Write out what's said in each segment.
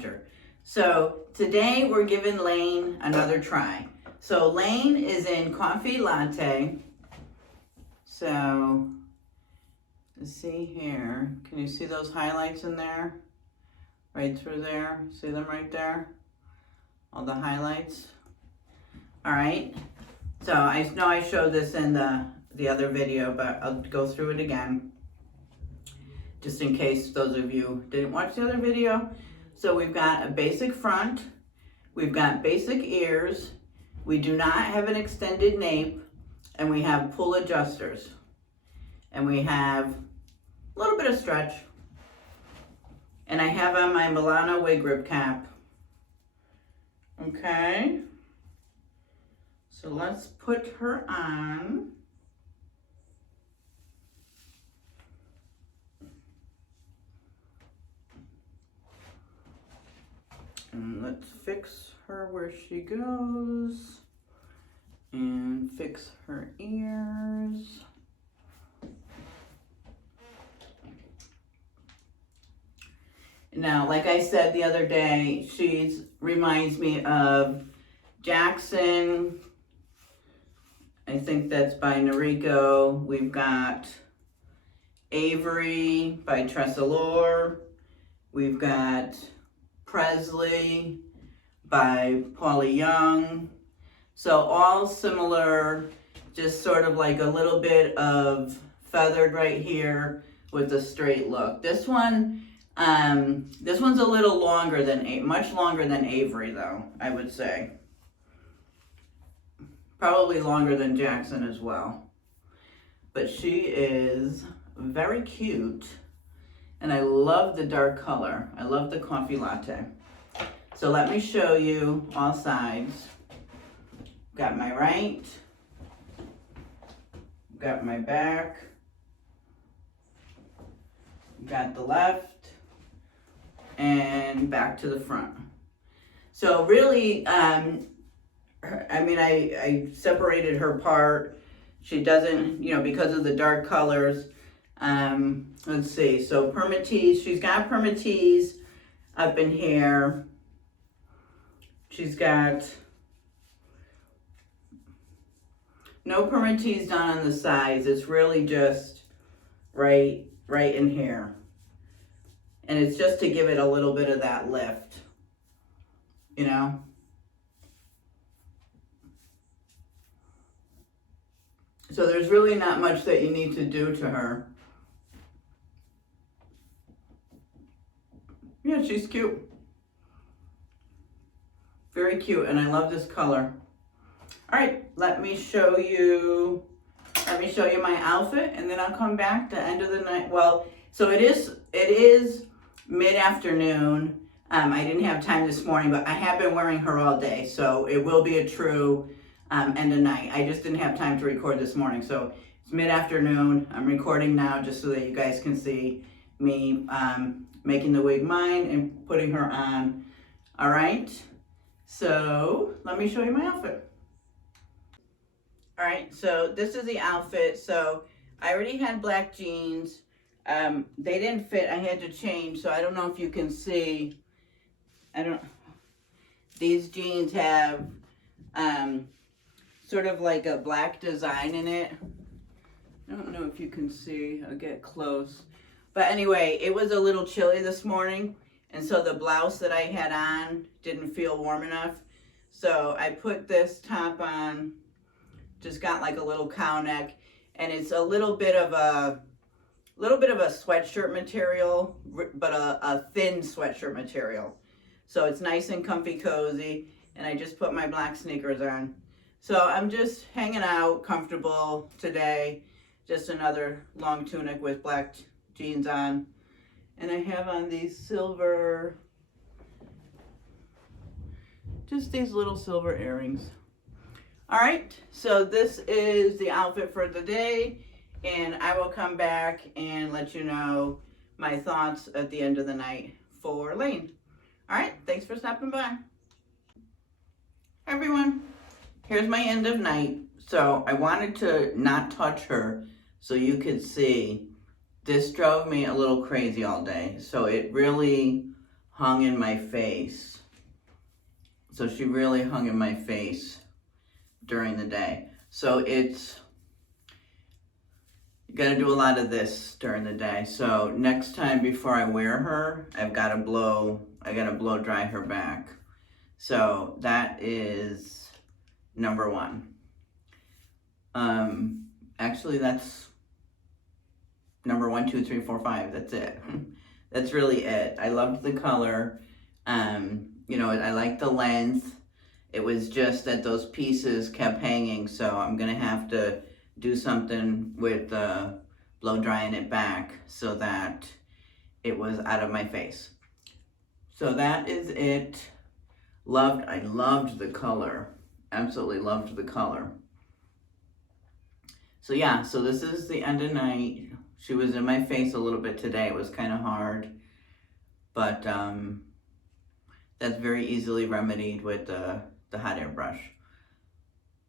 banter. So today we're giving Laine another try. So Laine is in coffee latte. So let's see here. Can you see those highlights in there? Right through there. See them right there? All the highlights. All right. So I know I showed this in the other video, but I'll go through it again, just in case those of you didn't watch the other video. So we've got a basic front, we've got basic ears, we do not have an extended nape, and we have pull adjusters. And we have a little bit of stretch. And I have on my Milano wig grip cap. Okay. So let's put her on. And let's fix her where she goes. And fix her ears. Now, like I said the other day, she reminds me of Jackson. I think that's by Noriko. We've got Avery by Tressalore. We've got Presley by Paula Young. So all similar, just sort of like a little bit of feathered right here with a straight look. This one's a little longer than, much longer than Avery though, I would say. Probably longer than Jackson as well. But she is very cute. And I love the dark color. I love the coffee latte. So let me show you all sides. Got my right. Got my back. Got the left. And back to the front. So really, I separated her part. She doesn't, because of the dark colors. Let's see. So permatease. She's got permatease up in here. She's got no permatease done on the sides. It's really just right in here. And it's just to give it a little bit of that lift, So there's really not much that you need to do to her. Yeah, she's cute. Very cute, and I love this color. All right, let me show you my outfit, and then I'll come back to end of the night. Well, so it is mid-afternoon. I didn't have time this morning, but I have been wearing her all day, so it will be a true end of night. I just didn't have time to record this morning, so it's mid-afternoon. I'm recording now just so that you guys can see me making the wig mine and putting her on. All right, so let me show you my outfit. All right, so this is the outfit. So I already had black jeans. They didn't fit. I had to change, so I don't know if you can see. These jeans have sort of like a black design in it. I don't know if you can see. I'll get close. But anyway, it was a little chilly this morning, and so the blouse that I had on didn't feel warm enough. So I put this top on, just got like a little cow neck, and it's a little bit of a sweatshirt material, but a thin sweatshirt material. So it's nice and comfy, cozy, and I just put my black sneakers on. So I'm just hanging out, comfortable today. Just another long tunic with black jeans on. And I have on these silver, just these little silver earrings. All right, so this is the outfit for the day, and I will come back and let you know my thoughts at the end of the night for Laine. All right, thanks for stopping by. Hi everyone, here's my end of night. So I wanted to not touch her so you could see. This drove me a little crazy all day. So it really hung in my face. So she really hung in my face during the day. So it's, you gotta do a lot of this during the day. So next time before I wear her, I gotta blow dry her back. So that is number one. Actually that's number 1, 2, 3, 4, 5. That's it. That's really it. I loved the color. You know, I liked the length. It was just that those pieces kept hanging, so I'm gonna have to do something with blow drying it back so that it was out of my face. So that is it. I loved the color. Absolutely loved the color. So yeah, so this is the end of night. She was in my face a little bit today. It was kind of hard, but that's very easily remedied with the hot air brush.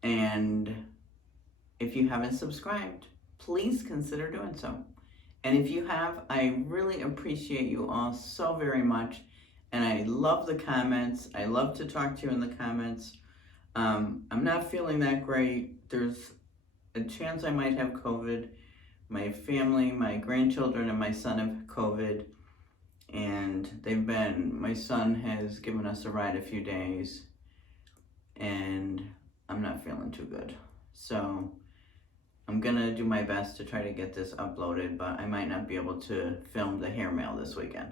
And if you haven't subscribed, please consider doing so. And if you have, I really appreciate you all so very much. And I love the comments. I love to talk to you in the comments. I'm not feeling that great. There's a chance I might have COVID. My family, my grandchildren, and my son have COVID. And my son has given us a ride a few days. And I'm not feeling too good. So I'm gonna do my best to try to get this uploaded, but I might not be able to film the hair mail this weekend.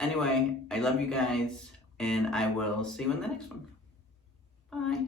Anyway, I love you guys, and I will see you in the next one. Bye.